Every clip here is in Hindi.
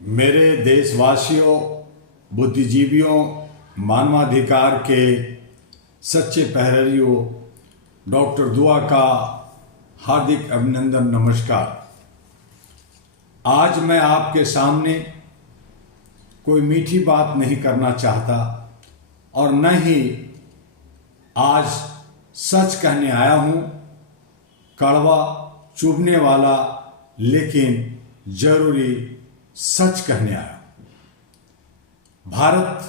मेरे देशवासियों, बुद्धिजीवियों, मानवाधिकार के सच्चे पहरेरियों, डॉक्टर दुआ का हार्दिक अभिनंदन, नमस्कार। आज मैं आपके सामने कोई मीठी बात नहीं करना चाहता और न ही आज सच कहने आया हूँ, कड़वा चुभने वाला लेकिन जरूरी सच कहने आया। भारत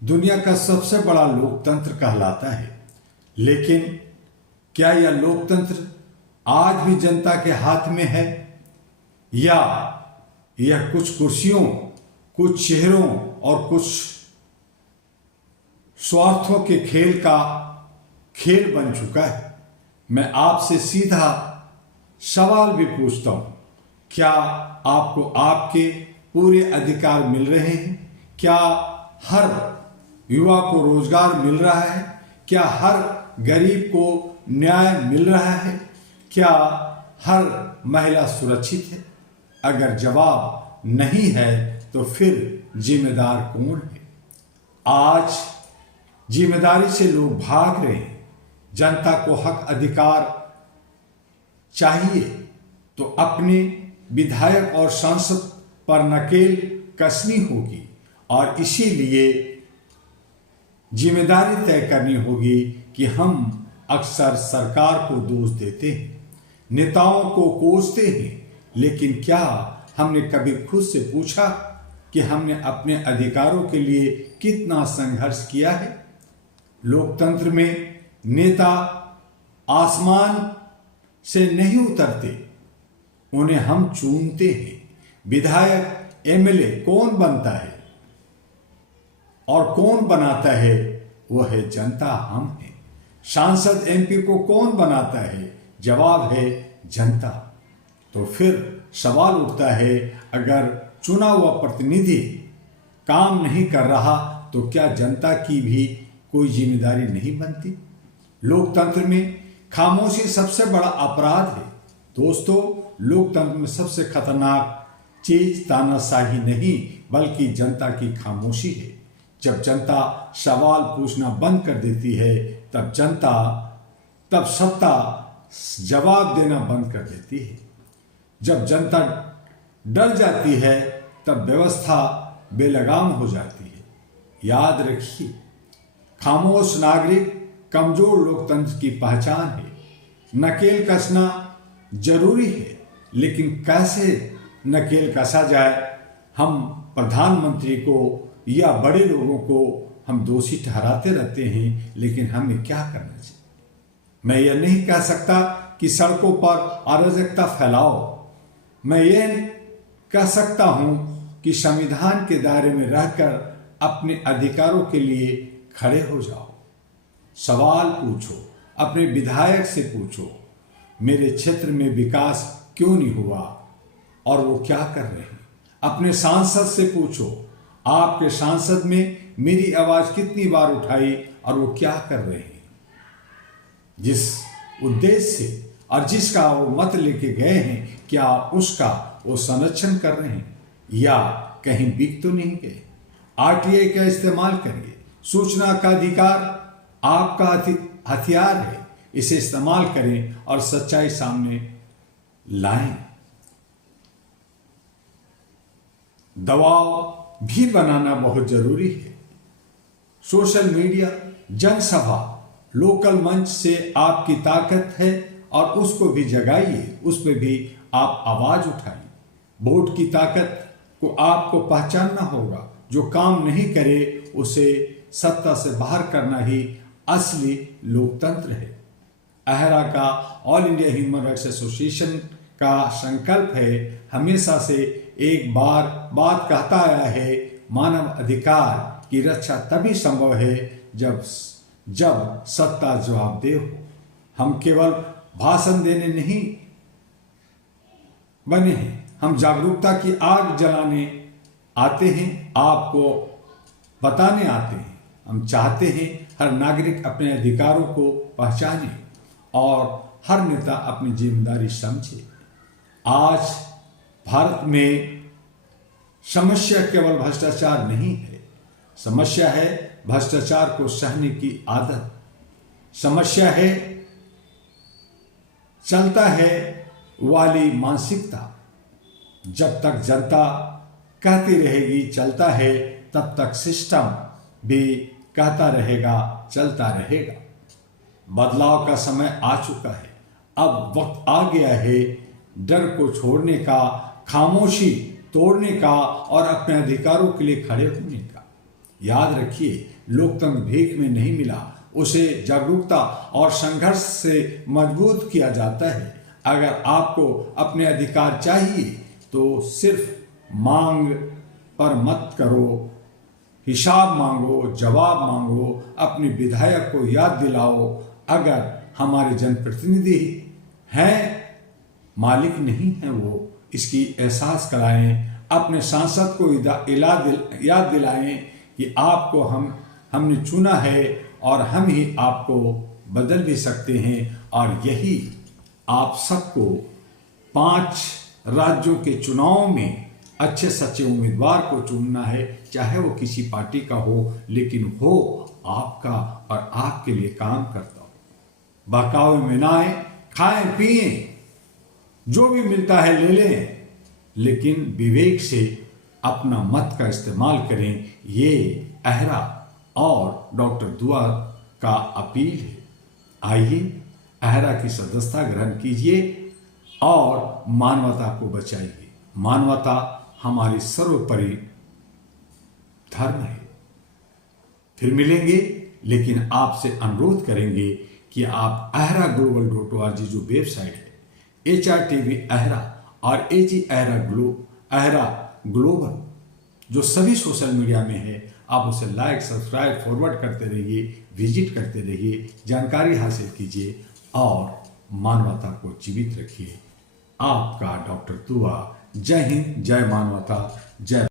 दुनिया का सबसे बड़ा लोकतंत्र कहलाता है, लेकिन क्या यह लोकतंत्र आज भी जनता के हाथ में है, या यह कुछ कुर्सियों, कुछ चेहरों और कुछ स्वार्थों के खेल का खेल बन चुका है? मैं आपसे सीधा सवाल भी पूछता हूं, क्या आपको आपके पूरे अधिकार मिल रहे हैं? क्या हर युवा को रोजगार मिल रहा है? क्या हर गरीब को न्याय मिल रहा है? क्या हर महिला सुरक्षित है? अगर जवाब नहीं है तो फिर जिम्मेदार कौन है? आज जिम्मेदारी से लोग भाग रहे हैं। जनता को हक अधिकार चाहिए तो अपने विधायक और सांसद पर नकेल कसनी होगी, और इसीलिए जिम्मेदारी तय करनी होगी कि हम अक्सर सरकार को दोष देते हैं, नेताओं को कोसते हैं, लेकिन क्या हमने कभी खुद से पूछा कि हमने अपने अधिकारों के लिए कितना संघर्ष किया है? लोकतंत्र में नेता आसमान से नहीं उतरते, उन्हें हम चुनते हैं। विधायक, एमएलए कौन बनता है और कौन बनाता है? वह है जनता, हम हैं। सांसद, एमपी को कौन बनाता है? जवाब है जनता। तो फिर सवाल उठता है, अगर चुना हुआ प्रतिनिधि काम नहीं कर रहा तो क्या जनता की भी कोई जिम्मेदारी नहीं बनती? लोकतंत्र में खामोशी सबसे बड़ा अपराध है। दोस्तों, लोकतंत्र में सबसे खतरनाक चीज तानाशाही नहीं बल्कि जनता की खामोशी है। जब जनता सवाल पूछना बंद कर देती है तब सत्ता जवाब देना बंद कर देती है। जब जनता डर जाती है तब व्यवस्था बेलगाम हो जाती है। याद रखिए, खामोश नागरिक कमजोर लोकतंत्र की पहचान है। नकेल कसना जरूरी है, लेकिन कैसे नकेल कसा जाए? हम प्रधानमंत्री को या बड़े लोगों को हम दोषी ठहराते रहते हैं, लेकिन हमें क्या करना चाहिए? मैं यह नहीं कह सकता कि सड़कों पर अराजकता फैलाओ। मैं यह कह सकता हूं कि संविधान के दायरे में रहकर अपने अधिकारों के लिए खड़े हो जाओ। सवाल पूछो, अपने विधायक से पूछो, मेरे क्षेत्र में विकास क्यों नहीं हुआ और वो क्या कर रहे हैं? अपने सांसद से पूछो, आपके सांसद में मेरी आवाज कितनी बार उठाई और वो क्या कर रहे हैं? जिस उद्देश्य से और जिसका वो मत लेके गए हैं, क्या उसका वो संरक्षण कर रहे हैं या कहीं बिक तो नहीं गए? आरटीआई का इस्तेमाल करिए। सूचना का अधिकार आपका हथियार है, इसे इस्तेमाल करें और सच्चाई सामने लाएं। दबाव भी बनाना बहुत जरूरी है। सोशल मीडिया, जनसभा, लोकल मंच से आपकी ताकत है और उसको भी जगाइए, उस पर भी आप आवाज उठाइए। वोट की ताकत को आपको पहचानना होगा। जो काम नहीं करे उसे सत्ता से बाहर करना ही असली लोकतंत्र है। अहरा का, all India human rights association का संकल्प है, हमेशा से एक बार बात कहता आया है, मानव अधिकार की रक्षा तभी संभव है जब सत्ता जवाबदेह हो। हम केवल भाषण देने नहीं बने हैं, हम जागरूकता की आग जलाने आते हैं, आपको बताने आते हैं। हम चाहते हैं हर नागरिक अपने अधिकारों को पहचाने और हर नेता अपनी जिम्मेदारी समझे। आज भारत में समस्या केवल भ्रष्टाचार नहीं है, समस्या है भ्रष्टाचार को सहने की आदत। समस्या है चलता है वाली मानसिकता। जब तक जनता कहती रहेगी चलता है, तब तक सिस्टम भी कहता रहेगा चलता रहेगा। बदलाव का समय आ चुका है। अब वक्त आ गया है डर को छोड़ने का, खामोशी तोड़ने का और अपने अधिकारों के लिए खड़े होने का। याद रखिए, लोकतंत्र भीख में नहीं मिला, उसे जागरूकता और संघर्ष से मजबूत किया जाता है। अगर आपको अपने अधिकार चाहिए तो सिर्फ मांग पर मत करो, हिसाब मांगो, जवाब मांगो, अपने विधायक को याद दिलाओ। अगर हमारे जनप्रतिनिधि हैं, मालिक नहीं हैं वो, इसकी एहसास कराएं। अपने सांसद को याद दिलाएं कि आपको हमने चुना है और हम ही आपको बदल भी सकते हैं। और यही आप सबको 5 राज्यों के चुनाव में अच्छे सच्चे उम्मीदवार को चुनना है, चाहे वो किसी पार्टी का हो, लेकिन हो आपका और आपके लिए काम करता हो। बहकावे में ना आए, खाएं पिएं, जो भी मिलता है ले लें, लेकिन विवेक से अपना मत का इस्तेमाल करें। ये अहरा और डॉक्टर दुआ का अपील है। आइए अहरा की सदस्यता ग्रहण कीजिए और मानवता को बचाइए। मानवता हमारी सर्वोपरि धर्म है। फिर मिलेंगे, लेकिन आपसे अनुरोध करेंगे कि आप ahraglobal.org जो वेबसाइट है, HRTV अहरा और AG अहरा ग्लोबल जो सभी सोशल मीडिया में है, आप उसे लाइक, सब्सक्राइब, फॉरवर्ड करते रहिए, विजिट करते रहिए, जानकारी हासिल कीजिए और मानवता को जीवित रखिए। आपका डॉक्टर दुआ। जय हिंद, जय मानवता, जय